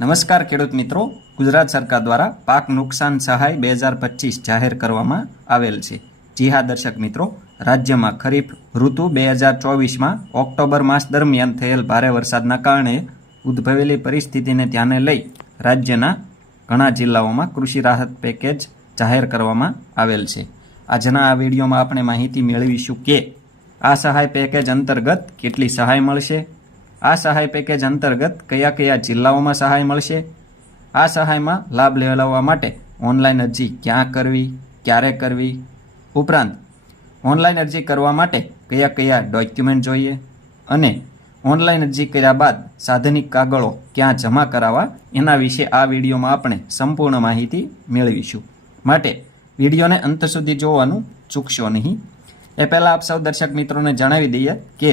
નમસ્કાર ખેડૂત મિત્રો. ગુજરાત સરકાર દ્વારા પાક નુકસાન સહાય બે હજાર પચીસ જાહેર કરવામાં આવેલ છે. જી હા, દર્શક મિત્રો. રાજ્યમાં ખરીફ ઋતુ બે હજાર ચોવીસમાં ઓક્ટોબર માસ દરમિયાન થયેલ ભારે વરસાદના કારણે ઉદ્ભવેલી પરિસ્થિતિને ધ્યાને લઈ રાજ્યના ઘણા જિલ્લાઓમાં કૃષિ રાહત પેકેજ જાહેર કરવામાં આવેલ છે. આજના આ વિડીયોમાં આપણે માહિતી મેળવીશું કે આ સહાય પેકેજ અંતર્ગત કેટલી સહાય મળશે આ સહાય પેકેજ અંતર્ગત કયા કયા જિલ્લાઓમાં સહાય મળશે? આ સહાયમાં લાભ લેવડાવવા માટે ઓનલાઈન અરજી ક્યાં કરવી, ક્યારે કરવી? ઉપરાંત ઓનલાઈન અરજી કરવા માટે કયા કયા ડોક્યુમેન્ટ જોઈએ અને ઓનલાઈન અરજી કર્યા બાદ સાધનિક કાગળો ક્યાં જમા કરાવવા? એના વિશે આ વિડીયોમાં આપણે સંપૂર્ણ માહિતી મેળવીશું. માટે વિડીયોને અંત સુધી જોવાનું ચૂકશો નહીં. એ પહેલાં આપ સૌ દર્શક મિત્રોને જણાવી દઈએ કે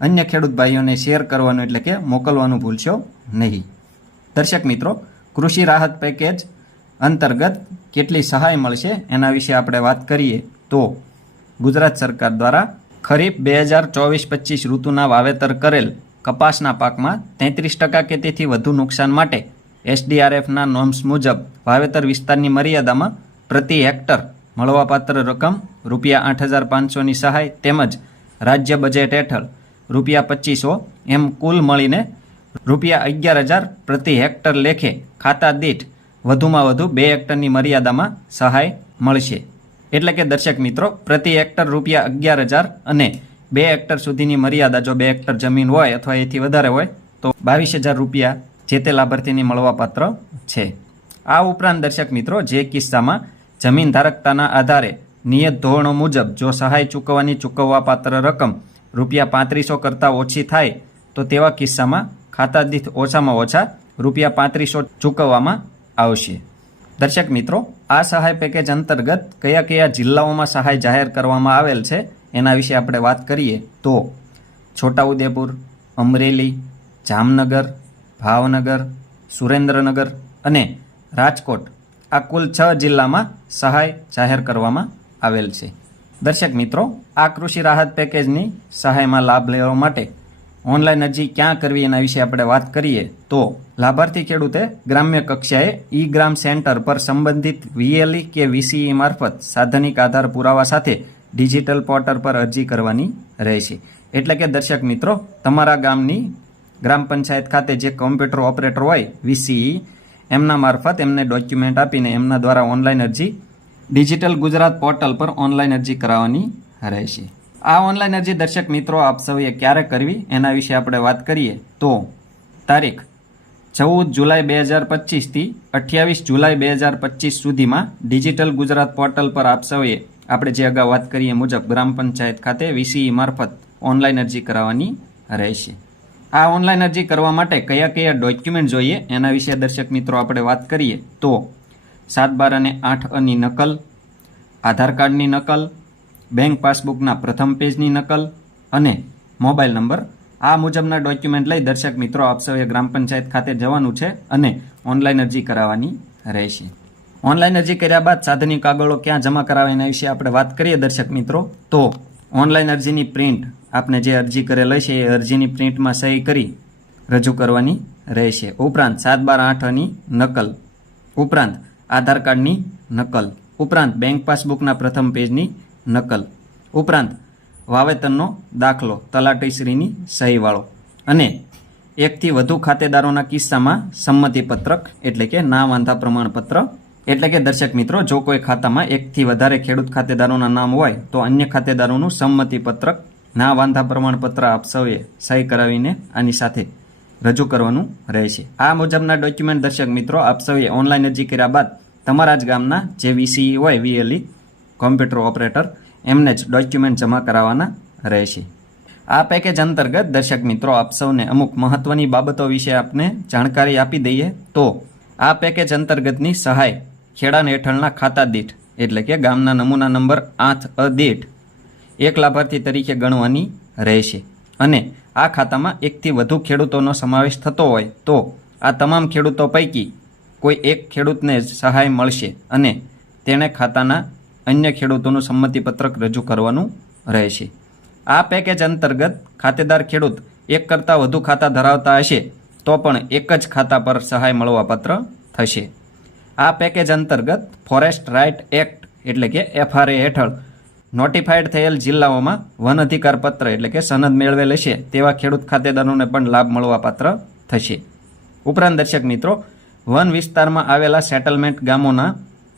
અન્ય ખેડૂત ભાઈઓને શેર કરવાનું એટલે કે મોકલવાનું ભૂલશો નહીં. દર્શક મિત્રો, કૃષિ રાહત પેકેજ અંતર્ગત કેટલી સહાય મળશે એના વિશે આપણે વાત કરીએ તો ગુજરાત સરકાર દ્વારા ખરીફ બે હજાર ચોવીસ પચીસ ઋતુના વાવેતર કરેલ કપાસના પાકમાં તેત્રીસ ટકા કે તેથી વધુ નુકસાન માટે એસડીઆરએફના નોર્મ્સ મુજબ વાવેતર વિસ્તારની મર્યાદામાં પ્રતિ હેક્ટર મળવાપાત્ર રકમ રૂપિયા આઠ હજાર પાંચસોની સહાય તેમજ રાજ્ય બજેટ હેઠળ રૂપિયા પચીસો. એમ કુલ મળીને રૂપિયા અગિયાર હજાર પ્રતિ હેક્ટર લેખે ખાતા દીઠ વધુમાં વધુ બે હેક્ટરની મર્યાદામાં સહાય મળશે. એટલે કે દર્શક મિત્રો, પ્રતિ હેક્ટર રૂપિયા અગિયાર હજાર અને બે હેક્ટર સુધીની મર્યાદા જો બે હેક્ટર જમીન હોય અથવા એથી વધારે હોય, તો બાવીસ હજાર રૂપિયા જે તે લાભાર્થીને મળવાપાત્ર છે. આ ઉપરાંત દર્શક મિત્રો, જે કિસ્સામાં જમીન ધારકતાના આધારે નિયત ધોરણો મુજબ જો સહાય ચૂકવવાની ચૂકવવાપાત્ર રકમ રૂપિયા પાંત્રીસો કરતાં ઓછી થાય તો તેવા કિસ્સામાં ખાતા દીઠ ઓછામાં ઓછા રૂપિયા પાંત્રીસો ચૂકવવામાં આવશે. દર્શક મિત્રો, આ સહાય પેકેજ અંતર્ગત કયા કયા જિલ્લાઓમાં સહાય જાહેર કરવામાં આવેલ છે એના વિશે આપણે વાત કરીએ તો છોટાઉદેપુર, અમરેલી, જામનગર, ભાવનગર, સુરેન્દ્રનગર અને રાજકોટ આ કુલ છ જિલ્લામાં સહાય જાહેર કરવામાં આવેલ છે. દર્શક મિત્રો, આ કૃષિ રાહત પેકેજની સહાયમાં લાભ લેવા માટે ઓનલાઈન અરજી ક્યાં કરવી એના વિશે આપણે વાત કરીએ, તો લાભાર્થી ખેડૂતે ગ્રામ્ય કક્ષાએ ઈ ગ્રામ સેન્ટર પર સંબંધિત વીએલઈ કે વીસીઈ મારફત સાધનિક આધાર પુરાવા સાથે ડિજિટલ પોર્ટલ પર અરજી કરવાની રહેશે એટલે કે દર્શક મિત્રો, તમારા ગામની ગ્રામ પંચાયત ખાતે જે કોમ્પ્યુટર ઓપરેટર હોય વીસીઈ એમના મારફત એમને ડોક્યુમેન્ટ આપીને એમના દ્વારા ઓનલાઈન અરજી ડિજિટલ ગુજરાત પોર્ટલ પર ઓનલાઈન અરજી કરાવવાની રહેશે. આ ઓનલાઈન અરજી દર્શક મિત્રો, આપ સૌએ ક્યારે કરવી એના વિશે આપણે વાત કરીએ તો તારીખ ચૌદ જુલાઈ બે હજાર પચીસથી અઠ્યાવીસ જુલાઈ બે હજાર પચીસ સુધીમાં ડિજિટલ ગુજરાત પોર્ટલ પર આપ સૌએ આપણે જે અગાઉ વાત કરીએ મુજબ ગ્રામ પંચાયત ખાતે વીસીઈ મારફત ઓનલાઈન અરજી કરાવવાની રહેશે. આ ઓનલાઈન અરજી કરવા માટે કયા કયા ડોક્યુમેન્ટ જોઈએ એના વિશે દર્શક મિત્રો, આપણે વાત કરીએ તો સાત બાર અને આઠ અની નકલ, આધાર કાર્ડની નકલ, બેંક પાસબુકના પ્રથમ પેજની નકલ અને મોબાઈલ નંબર. આ મુજબના ડોક્યુમેન્ટ લઈ દર્શક મિત્રો, આપ ગ્રામ પંચાયત ખાતે જવાનું છે અને ઓનલાઈન અરજી કરાવવાની રહેશે. ઓનલાઈન અરજી કર્યા બાદ સાધનિક કાગળો ક્યાં જમા કરાવે એના વિશે આપણે વાત કરીએ દર્શક મિત્રો. તો ઓનલાઈન અરજીની પ્રિન્ટ આપણે જે અરજી કરેલ હશે એ અરજીની પ્રિન્ટમાં સહી કરી રજૂ કરવાની રહેશે. ઉપરાંત સાત બાર આઠની નકલ. ઉપરાંત આધાર કાર્ડની નકલ. ઉપરાંત બેંક પાસબુકના પ્રથમ પેજની નકલ. ઉપરાંત વાવેતરનો દાખલો તલાટીશ્રીની સહીવાળો. અને એકથી વધુ ખાતેદારોના કિસ્સામાં સંમતિપત્રક, એટલે કે ના વાંધા પ્રમાણપત્ર. એટલે કે દર્શક મિત્રો, જો કોઈ ખાતામાં એકથી વધારે ખેડૂત ખાતેદારોના નામ હોય, તો અન્ય ખાતેદારોનું સંમતિપત્રક, ના વાંધા પ્રમાણપત્ર આપસવે સહી કરાવીને આની સાથે રજૂ કરવાનું રહેશે. આ મુજબના ડોક્યુમેન્ટ દર્શક મિત્રો, આપ સૌએ ઓનલાઈન અરજી કર્યા બાદ તમારા જ ગામના જે વીસીઈ હોય વીએલઈ કોમ્પ્યુટર ઓપરેટર એમને જ ડોક્યુમેન્ટ જમા કરાવવાના રહેશે. આ પેકેજ અંતર્ગત દર્શક મિત્રો, આપ સૌને અમુક મહત્ત્વની બાબતો વિશે આપને જાણકારી આપી દઈએ તો, આ પેકેજ અંતર્ગતની સહાય ખેડાણ હેઠળના ખાતા દીઠ, એટલે કે ગામના નમૂના નંબર આઠ અ દીઠ, એક લાભાર્થી તરીકે ગણવાની રહેશે. અને આ ખાતામાં એકથી વધુ ખેડૂતોનો સમાવેશ થતો હોય તો આ તમામ ખેડૂતો પૈકી કોઈ એક ખેડૂતને જ સહાય મળશે અને તેણે ખાતાના અન્ય ખેડૂતોનું સંમતિપત્રક રજૂ કરવાનું રહેશે. આ પેકેજ અંતર્ગત ખાતેદાર ખેડૂત એક કરતાં વધુ ખાતા ધરાવતા હશે તો પણ એક જ ખાતા પર સહાય મળવાપાત્ર થશે. આ પેકેજ અંતર્ગત ફોરેસ્ટ રાઇટ એક્ટ એટલે કે એફઆરએ હેઠળ નોટિફાઈડ થયેલ જિલ્લાઓમાં વન અધિકાર પત્ર એટલે કે સનદ મેળવેલ હશે, તેવા ખેડૂત ખાતેદારોને પણ લાભ મળવાપાત્ર થશે. ઉપરાંત દર્શક મિત્રો, વન વિસ્તારમાં આવેલા સેટલમેન્ટ ગામોના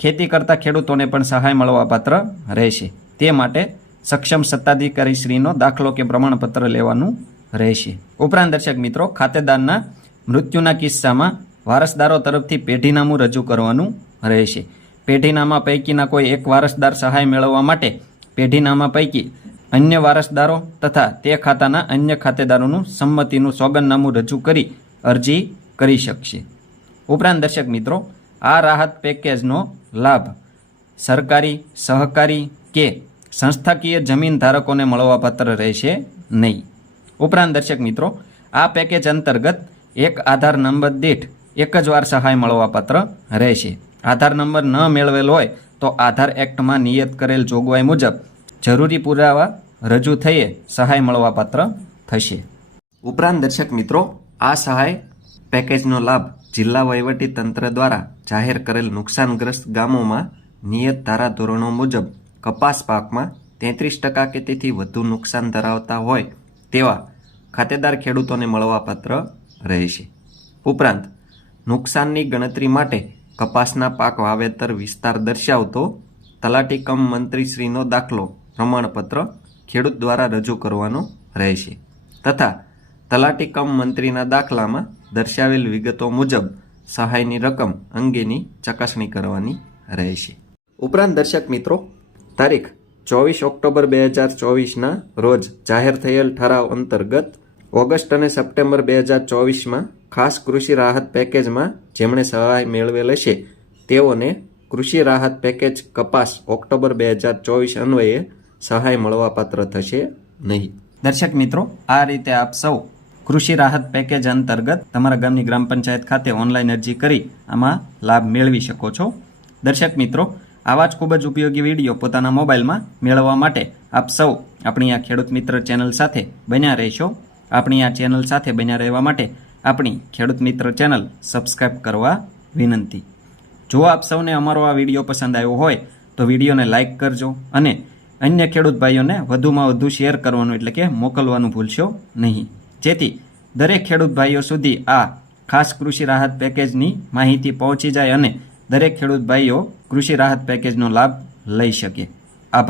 ખેતી કરતા ખેડૂતોને પણ સહાય મળવાપાત્ર રહેશે. તે માટે સક્ષમ સત્તાધિકારીશ્રીનો દાખલો કે પ્રમાણપત્ર લેવાનું રહેશે. ઉપરાંત દર્શક મિત્રો, ખાતેદારના મૃત્યુના કિસ્સામાં વારસદારો તરફથી પેઢીનામું રજૂ કરવાનું રહેશે. પેઢીનામા પૈકીના કોઈ એક વારસદાર સહાય મેળવવા માટે પેઢીનામા પૈકી અન્ય વારસદારો તથા તે ખાતાના અન્ય ખાતેદારોનું સંમતિનું સોગંદનામું રજૂ કરી અરજી કરી શકશે. ઉપરાંત દર્શક મિત્રો, આ રાહત પેકેજનો લાભ સરકારી, સહકારી કે સંસ્થાકીય જમીન ધારકોને મળવાપાત્ર રહેશે નહીં. ઉપરાંત દર્શક મિત્રો, આ પેકેજ અંતર્ગત એક આધાર નંબર દીઠ એક જ વાર સહાય મળવાપાત્ર રહેશે. આધાર નંબર ન મેળવેલ હોય તો આધાર એક્ટમાં નિયત કરેલ જોગવાઈ મુજબ જરૂરી પુરાવા રજૂ થઈએ સહાય મળવાપાત્ર થશે. ઉપરાંત દર્શક મિત્રો, આ સહાય પેકેજનો લાભ જિલ્લા વહીવટી તંત્ર દ્વારા જાહેર કરેલ નુકસાનગ્રસ્ત ગામોમાં નિયત ધારાધોરણો મુજબ કપાસ પાકમાં તેત્રીસ ટકા કે તેથી વધુ નુકસાન ધરાવતા હોય તેવા ખાતેદાર ખેડૂતોને મળવાપાત્ર રહેશે. ઉપરાંત નુકસાનની ગણતરી માટે કપાસના પાક વાવેતર વિસ્તાર દર્શાવતો તલાટી કમ મંત્રીશ્રીનો દાખલો પ્રમાણપત્ર ખેડૂત દ્વારા રજૂ કરવાનો રહેશે તથા તલાટી કમ મંત્રીના દાખલામાં દર્શાવેલ વિગતો મુજબ સહાયની રકમ અંગેની ચકાસણી કરવાની રહેશે. ઉપરાંત દર્શક મિત્રો, તારીખ ચોવીસ ઓક્ટોબર બે હજાર ચોવીસના રોજ જાહેર થયેલ ઠરાવ અંતર્ગત ઓગસ્ટ અને સપ્ટેમ્બર બે હજાર ચોવીસમાં ખાસ કૃષિ રાહત પેકેજમાં જેમણે સહાય મેળવેલ છે, તેઓને કૃષિ રાહત પેકેજ કપાસ ઓક્ટોબર બે હજાર ચોવીસ અન્વયે સહાય મળવાપાત્ર થશે નહીં. દર્શક મિત્રો, આ રીતે આપ સૌ કૃષિ રાહત પેકેજ અંતર્ગત તમારા ગામની ગ્રામ પંચાયત ખાતે ઓનલાઈન અરજી કરી આમાં લાભ મેળવી શકો છો. દર્શક મિત્રો, આવા જ ખૂબ જ ઉપયોગી વીડિયો પોતાના મોબાઈલમાં મેળવવા માટે આપ સૌ આપણી આ ખેડૂત મિત્ર ચેનલ સાથે બન્યા રહેશો. આપણી આ ચેનલ સાથે બન્યા રહેવા માટે આપણી ખેડૂત મિત્ર ચેનલ સબસ્ક્રાઈબ કરવા વિનંતી. જો આપ સૌને અમારો આ વીડિયો પસંદ આવ્યો હોય, તો વિડીયોને લાઇક કરજો અને અન્ય ખેડૂત ભાઈઓને વધુમાં વધુ શેર કરવાનું એટલે કે મોકલવાનું ભૂલશો નહીં. જેથી દરેક ખેડૂત ભાઈઓ સુધી આ ખાસ કૃષિ રાહત પેકેજની માહિતી પહોંચી જાય અને દરેક ખેડૂત ભાઈઓ કૃષિ રાહત પેકેજનો લાભ લઈ શકે.